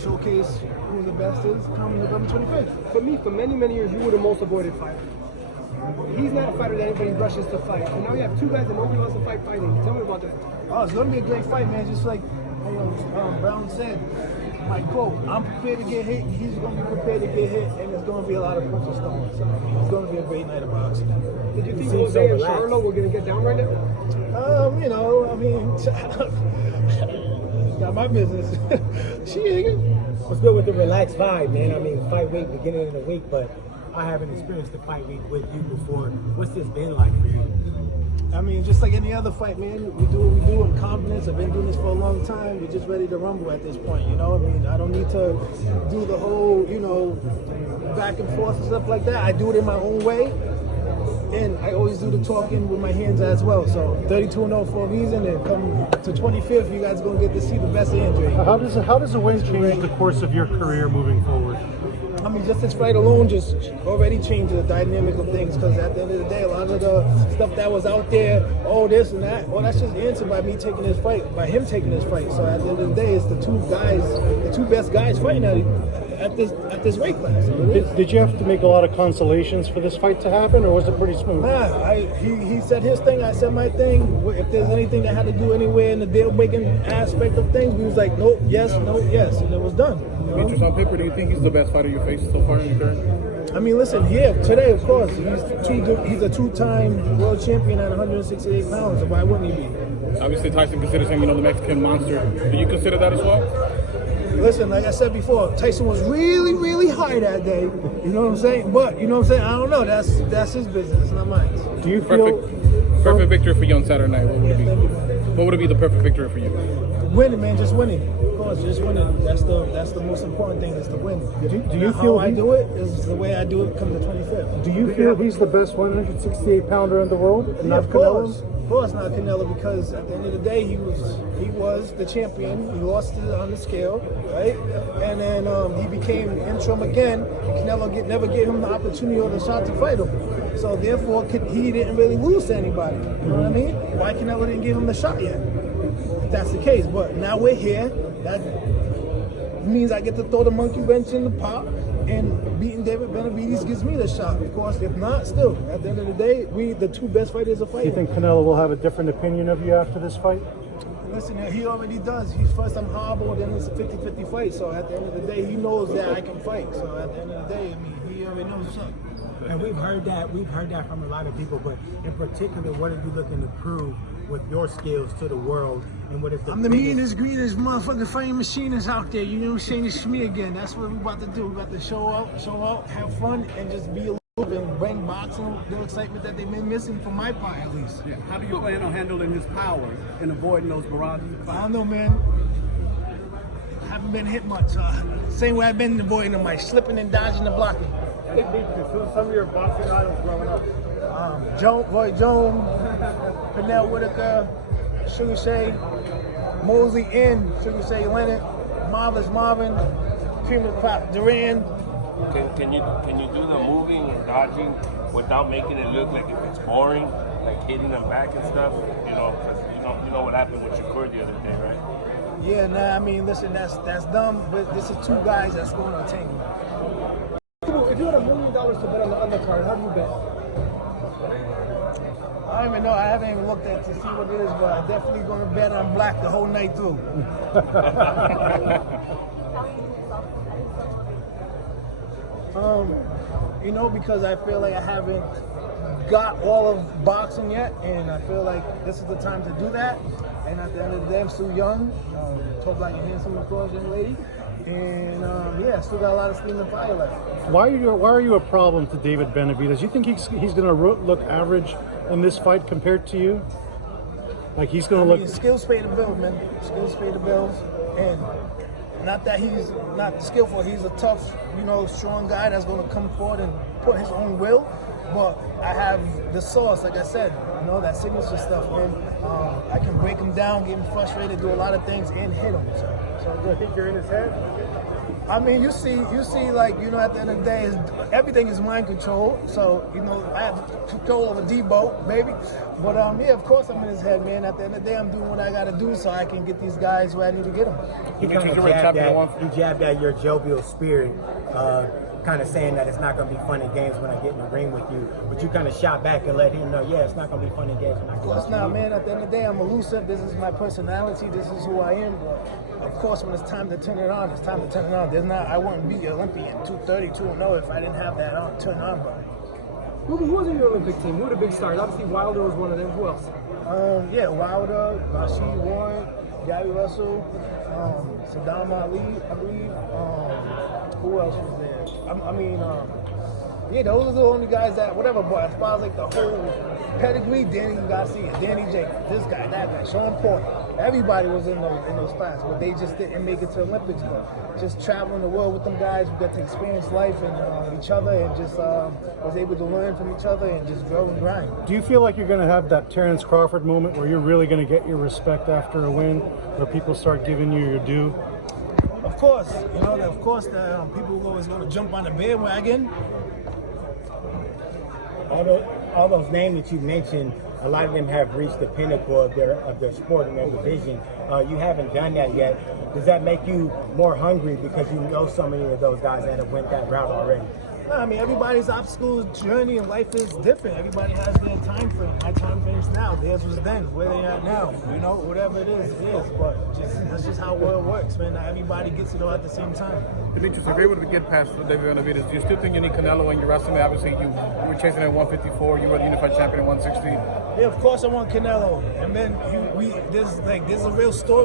showcase who the best is come November 25th. For me, for many, many years, you were the most avoided fighter. He's not a fighter that anybody rushes to fight. And now you have two guys that nobody wants to fight fighting. Tell me about that. Oh, it's gonna be a great fight, man. Just like Brown said, my quote, I'm prepared to get hit, he's gonna be prepared to get hit, and there's gonna be a lot of punches thrown. So it's gonna be a great night of boxing. Did you think Jose and Charlo were gonna get down right now? You know, I mean, it's not my business. She What's good with the relaxed vibe, man? I mean, fight week, beginning of the week, but I haven't experienced the fight week with you before. What's this been like for you? I mean, just like any other fight, man, we do what we do in confidence. I've been doing this for a long time. We're just ready to rumble at this point, you know? I mean, I don't need to do the whole, you know, back and forth and stuff like that. I do it in my own way. And I always do the talking with my hands as well. So 32-0 for a reason, and come to 25th, you guys are going to get to see the best of Andrade. How does a win change the course of your career moving forward? I mean, just this fight alone just already changed the dynamic of things, because at the end of the day, a lot of the stuff that was out there, oh, this and that, well, that's just answered by me taking this fight, by him taking this fight. So at the end of the day, it's the two best guys fighting at this weight class. Did you have to make a lot of consolations for this fight to happen, or was it pretty smooth? Nah, he said his thing, I said my thing. If there's anything that had to do anywhere in the deal-making aspect of things, we was like, nope, yes, no, yes, and it was done. Demitrus, on paper, do you think he's the best fighter you faced so far in your career? I mean, listen, yeah, today, of course, he's a two-time world champion at 168 pounds, so why wouldn't he be? Obviously, Tyson considers him, the Mexican monster. Do you consider that as well? Listen, like I said before, Tyson was really, really high that day. You know what I'm saying? But, you know what I'm saying? I don't know. That's his business, not mine. Do you feel... Perfect victory for you on Saturday night. What would it be? What would it be the perfect victory for you? Winning, man, just winning. Of course, just winning. That's the most important thing, is to win. Do you feel how I do it is the way I do it come the 25th. Do you feel he's the best 168-pounder in the world? Yeah, of course. Of course not Canelo, because at the end of the day, he was the champion. He lost it on the scale, right? And then he became interim again. And Canelo never gave him the opportunity or the shot to fight him. So therefore, he didn't really lose to anybody. You know what I mean? Why Canelo didn't give him the shot yet? If that's the case. But now we're here. That means I get to throw the monkey wrench in the pot. And beating David Benavidez gives me the shot. Of course, if not, still, at the end of the day, we the two best fighters are fighting. Do you think Canelo will have a different opinion of you after this fight? Listen, he already does. He's first time hardball, then it's a 50-50 fight. So at the end of the day, he knows that I can fight. So at the end of the day, I mean, he already knows what's up. And we've heard that from a lot of people, but in particular, what are you looking to prove with your skills to the world? And what is the I'm the meanest, greenest motherfucking fighting machine is out there. You know what I'm saying? It's me again. That's what we're about to do. We're about to show out, have fun, and just be a little and bring boxing the excitement that they've been missing from my part, at least. Yeah. How do you plan on handling his power and avoiding those barrages? I don't know, man. I haven't been hit much. Same way I've been avoiding them, like slipping and dodging and blocking. Who's some of your boxing idols growing up? Roy Jones, Pernell Whitaker, Sugar Shay, Mosley and Sugar Shay Leonard, Marvelous Marvin, Cream Crop Duran. Can you do the moving and dodging without making it look like if it's boring, like hitting them back and stuff? You know what happened with Shakur the other day, right? Yeah, nah. I mean, listen, that's dumb. But this is two guys that's going to attain me. If you had $1 million to bet on the undercard, how do you bet? I don't even know. I haven't even looked at to see what it is, but I'm definitely going to bet on black the whole night through. You know, because I feel like I haven't got all of boxing yet, and I feel like this is the time to do that. And at the end of the day, I'm still young. Talk like a handsome, of course, young lady. And yeah, still got a lot of steam and fire left. Why are you a problem to David Benavidez? You think he's going to look average in this fight compared to you? Like he's going to look... Skills pay the bills, man. Skills pay the bills. And not that he's not skillful. He's a tough, strong guy that's going to come forward and put his own will. But I have the sauce, like I said, that signature stuff, man. I can break him down, get him frustrated, do a lot of things, and hit him. So. So do you think you're in his head? I mean, you see, like, you know, at the end of the day, everything is mind control. So, you know, I have control over Debo, maybe. But yeah, of course I'm in his head, man. At the end of the day, I'm doing what I got to do so I can get these guys where I need to get them. He kind of jabbed at your jovial spirit, kind of saying that it's not going to be fun and games when I get in the ring with you. But you kind of shot back and let him know, yeah, it's not going to be fun and games when I get in the ring. Of course not, man. At the end of the day, I'm elusive. This is my personality. This is who I am. But of course, when it's time to turn it on, it's time to turn it on. I wouldn't be an Olympian, 230, 2-0 if I didn't have that on, turn on button. Who was in your Olympic team? Who were the big stars? Obviously, Wilder was one of them. Who else? Yeah, Wilder, Rashid Warren, Gary Russell, Saddam Ali, I believe. Who else was there? Yeah, those are the only guys that, whatever, but as far as like the whole pedigree, Danny Garcia, Danny Jacobs, this guy, that guy, Sean Porter, everybody was in those spots, but they just didn't make it to Olympics. But just traveling the world with them guys, we got to experience life and each other, and just was able to learn from each other and just grow and grind. Do you feel like you're going to have that Terrence Crawford moment where you're really going to get your respect after a win, where people start giving you your due? Of course, you know, people are always going to jump on the bandwagon. All those names that you mentioned, a lot of them have reached the pinnacle of their sport and their division. You haven't done that yet. Does that make you more hungry because you know so many of those guys that have went that route already? No, I mean, everybody's obstacle journey in life is different. Everybody has their time frame. My time frame is now. Theirs was then. Where they at now? You know, whatever it is, it is. But that's just how the world works, man. Not everybody gets it all at the same time. Demitrus, if you're able to get past David Benavidez, do you still think you need Canelo in your wrestling? Obviously, you were chasing at 154. You were the unified champion at 160. Yeah, of course I want Canelo. And then there's a real story.